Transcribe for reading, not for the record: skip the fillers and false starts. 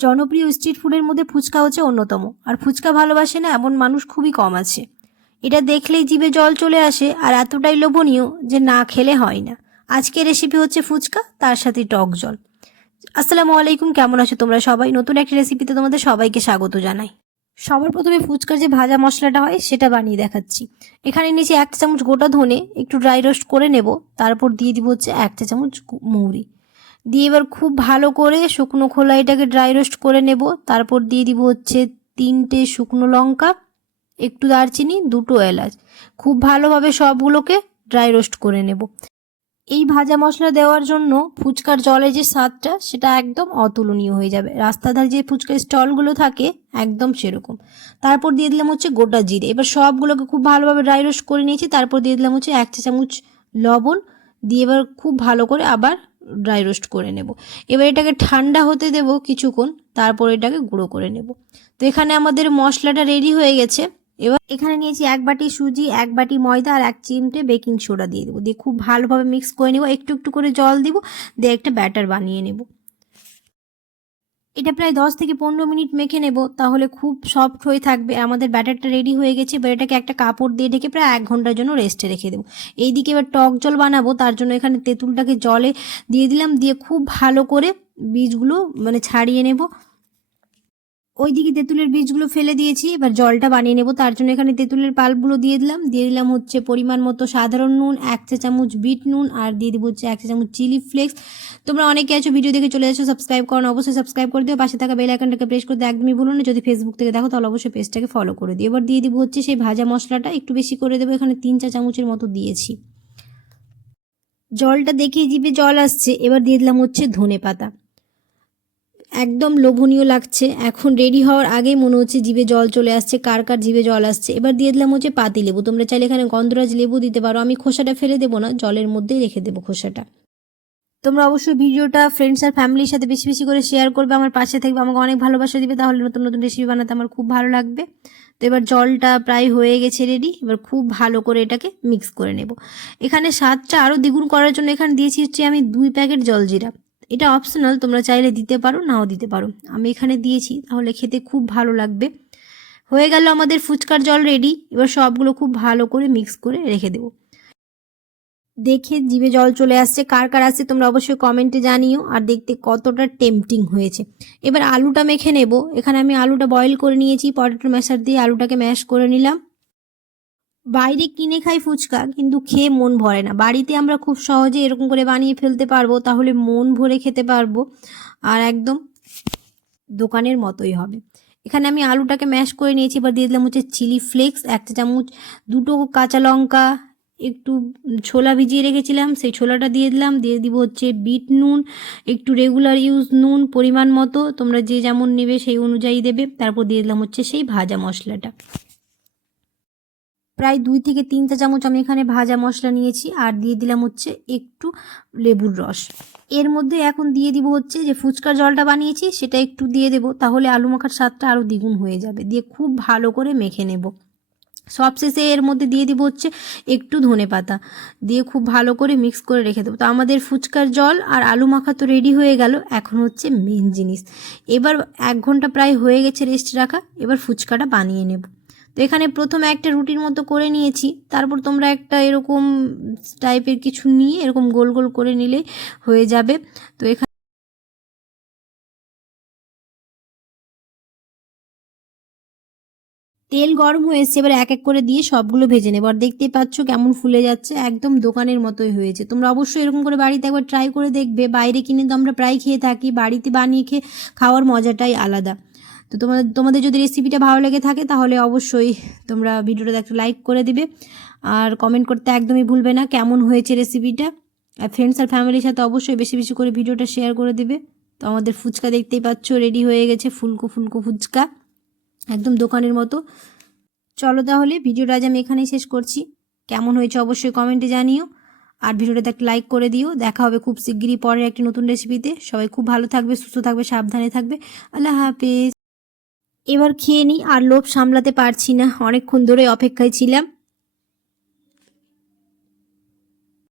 জনপ্রিয় স্ট্রিট ফুডের মধ্যে ফুচকা হচ্ছে অন্যতম, আর ফুচকা ভালোবাসে না এমন মানুষ খুবই কম আছে। এটা দেখলেই জিভে জল চলে আসে আর এতটাই লোভনীয় যে না খেলে হয় না। আজকের রেসিপি হচ্ছে ফুচকা, তার সাথে টক জল। আসসালামু আলাইকুম, কেমন আছো তোমরা সবাই? নতুন একটা রেসিপিতে তোমাদের সবাইকে স্বাগত জানাই। সবার প্রথমে ফুচকার যে ভাজা মশলাটা হয় সেটা বানিয়ে দেখাচ্ছি। এখানে নিচে 1 চামচ গোটা ধনে একটু ড্রাই রোস্ট করে নেব, তারপর দিয়ে দিব হচ্ছে 1 চা চামচ মৌরি দিয়ে এবার খুব ভালো করে শুকনো খোলা এটাকে ড্রাই রোস্ট করে নেব। তারপর দিয়ে দিব হচ্ছে 3টে শুকনো লঙ্কা, একটু দারচিনি, 2টো এলাচ। খুব ভালোভাবে সবগুলোকে ড্রাই রোস্ট করে নেব। এই ভাজা মশলা দেওয়ার জন্য ফুচকার জলে যে স্বাদটা সেটা একদম অতুলনীয় হয়ে যাবে। রাস্তার ধারে যে ফুচকার স্টলগুলো থাকে একদম সেরকম। তারপর দিয়ে দিলাম হচ্ছে গোটা জিরে। এবার সবগুলোকে খুব ভালোভাবে ড্রাই রোস্ট করে নিয়েছি। তারপর দিয়ে দিলাম হচ্ছে 1 চা চামচ লবণ দিয়ে এবার খুব ভালো করে আবার ড্রাই রোস্ট করে নেব। এবার এটাকে ঠান্ডা হতে দেব কিছুক্ষণ, তারপর এটাকে গুঁড়ো করে নেব। তো এখানে আমাদের মশলাটা রেডি হয়ে গেছে। এবার এখানে নিয়েছি 1 বাটি সুজি, 1 বাটি ময়দা আর 1 চিমটে বেকিং সোডা দিয়ে দেবো। দিয়ে খুব ভালোভাবে মিক্স করে নেব। একটু একটু করে জল দিব, দিয়ে একটা ব্যাটার বানিয়ে নেব। এটা প্রায় 10 থেকে 15 মিনিট মেখে নেব, তাহলে খুব সফট হয়ে থাকবে। আমাদের ব্যাটারটা রেডি হয়ে গেছে। এবার এটাকে একটা কাপড় দিয়ে ঢেকে প্রায় 1 ঘন্টার জন্য রেস্টে রেখে দেবো। এইদিকে এবার টক জল বানাবো, তার জন্য এখানে তেঁতুলটাকে জলে দিয়ে দিলাম, দিয়ে খুব ভালো করে বীজগুলো ছাড়িয়ে নেব। ওইদিকে তেঁতুলের বীজগুলো ফেলে দিয়েছি, এবার জলটা বানিয়ে নেব। তার জন্য এখানে তেঁতুলের পাল্পগুলো দিয়ে দিলাম হচ্ছে পরিমাণ মতো সাধারণ নুন, 1 চা চামচ বিট নুন, আর দিয়ে দিব হচ্ছে 1 চা চামচ চিলি ফ্লেক্স। তোমরা অনেকে আছো ভিডিও দেখে চলে যাচ্ছো, সাবস্ক্রাইব করো না, অবশ্যই সাবস্ক্রাইব করে দিও। পাশে থাকা বেল আইকনটাকে প্রেস করতে একদমই ভুলো না। যদি ফেসবুক থেকে দেখো তাহলে অবশ্যই পেজটাকে ফলো করে দিও। এবার দিয়ে দিব হচ্ছে সেই ভাজা মশলাটা, একটু বেশি করে দেবো, এখানে 3 চা চামচের মতো দিয়েছি। জলটা দেখে জিভে জল আসছে। এবার দিয়ে দিলাম হচ্ছে ধনে পাতা। একদম লোভনীয় লাগছে। এখন রেডি হওয়ার আগেই মনে হচ্ছে জিভে জল চলে আসছে। কার কার জিভে জল আসছে? এবার দিয়ে দিলাম হচ্ছে পাতি লেবু। তোমরা চাইলে এখানে গন্ধরাজ লেবু দিতে পারো। আমি খোসাটা ফেলে দেবো না, জলের মধ্যেই রেখে দেবো খোসাটা। তোমরা অবশ্যই ভিডিওটা ফ্রেন্ডস আর ফ্যামিলির সাথে বেশি বেশি করে শেয়ার করবে, আমার পাশে থাকবে, আমাকে অনেক ভালোবাসা দিবে, তাহলে নতুন নতুন রেসিপি বানাতে আমার খুব ভালো লাগবে। তো এবার জলটা প্রায় হয়ে গেছে রেডি। এবার খুব ভালো করে এটাকে মিক্স করে নেব। এখানে স্বাদটা আরও দ্বিগুণ করার জন্য এখানে দিয়েছি হচ্ছে আমি 2 প্যাকেট জলজিরা। এটা অপশনাল, তোমরা চাইলে দিতে পারো, নাও দিতে পারো। আমি এখানে দিয়েছি, তাহলে খেতে খুব ভালো লাগবে। হয়ে গেল আমাদের ফুচকার জল রেডি। এবার সবগুলো খুব ভালো করে মিক্স করে রেখে দেবো। দেখে জিভে জল চলে আসছে। কার কার আসছে তোমরা অবশ্যই কমেন্টে জানিও। আর দেখতে কতটা টেম্পটিং হয়েছে। এবার আলুটা মেখে নেব। এখানে আমি আলুটা বয়েল করে নিয়েছি, পটেটো ম্যাশার দিয়ে আলুটাকে ম্যাশ করে নিলাম। বাইরে কিনে খাই ফুচকা, কিন্তু খেয়ে মন ভরে না। বাড়িতে আমরা খুব সহজে এরকম করে বানিয়ে ফেলতে পারবো, তাহলে মন ভরে খেতে পারবো, আর একদম দোকানের মতোই হবে। এখানে আমি আলুটাকে ম্যাশ করে নিয়েছি। এবার দিয়ে দিলাম হচ্ছে চিলি ফ্লেক্স 1 চা চামচ, 2টো কাঁচা লঙ্কা, একটু ছোলা ভিজিয়ে রেখেছিলাম সেই ছোলাটা দিয়ে দিলাম। দিয়ে দিব হচ্ছে বিট নুন, একটু রেগুলার ইউজ নুন পরিমাণ মতো, তোমরা যে যেমন নেবে সেই অনুযায়ী দেবে। তারপর দিয়ে দিলাম হচ্ছে সেই ভাজা মশলাটা। প্রায় 2 থেকে 3 চা চামচ আমি এখানে ভাজা মশলা নিয়েছি। আর দিয়ে দিলাম হচ্ছে একটু লেবুর রস। এর মধ্যে এখন দিয়ে দিব হচ্ছে যে ফুচকার জলটা বানিয়েছি সেটা একটু দিয়ে দেব, তাহলে আলু মাখার স্বাদটা আরও দ্বিগুণ হয়ে যাবে। দিয়ে খুব ভালো করে মেখে নেব। সবশেষে এর মধ্যে দিয়ে দিব হচ্ছে একটু ধনে পাতা, দিয়ে খুব ভালো করে মিক্স করে রেখে দেবো। তো আমাদের ফুচকার জল আর আলু মাখা তো রেডি হয়ে গেল। এখন হচ্ছে মেন জিনিস। এবার 1 ঘন্টা প্রায় হয়ে গেছে রেস্ট রাখা। এবার ফুচকাটা বানিয়ে নেব। তো এখানে প্রথমে একটা রুটির মতো করে নিয়েছি। তারপর তোমরা একটা এরকম টাইপের কিছু নিয়ে এরকম গোল গোল করে নিলে হয়ে যাবে। তো এখানে তেল গরম হয়ে এসছে। এবার এক এক করে দিয়ে সবগুলো ভেজে নেব। আর দেখতেই পাচ্ছ কেমন ফুলে যাচ্ছে, একদম দোকানের মতোই হয়েছে। তোমরা অবশ্যই এরকম করে বাড়িতে একবার ট্রাই করে দেখবে। বাইরে কিনে তো আমরা প্রায় খেয়ে থাকি, বাড়িতে বানিয়ে খাওয়ার মজাটাই আলাদা। তো তোমাদের যদি রেসিপিটা ভালো লেগে থাকে তাহলে অবশ্যই তোমরা ভিডিওটা একটা লাইক করে দিবে, আর কমেন্ট করতে একদমই ভুলবে না কেমন হয়েছে রেসিপিটা। আর ফ্রেন্ডস আর ফ্যামিলির সাথে অবশ্যই বেশি বেশি করে ভিডিওটা শেয়ার করে দিবে। তো আমাদের ফুচকা দেখতেই পাচ্ছ রেডি হয়ে গেছে, ফুলকো ফুলকো ফুচকা, একদম দোকানের মতো। চলো তাহলে ভিডিওটা আজ আমি এখানেই শেষ করছি। কেমন হয়েছে অবশ্যই কমেন্টে জানিও, আর ভিডিওটাতে একটা লাইক করে দিও। দেখা হবে খুব শিগগিরই পরের একটি নতুন রেসিপিতে। সবাই খুব ভালো থাকবে, সুস্থ থাকবে, সাবধানে থাকবে। আল্লাহ হাফেজ। এবার খেয়ে নিই, আর লোভ সামলাতে পারছি না, অনেকক্ষণ ধরে অপেক্ষায় ছিলাম।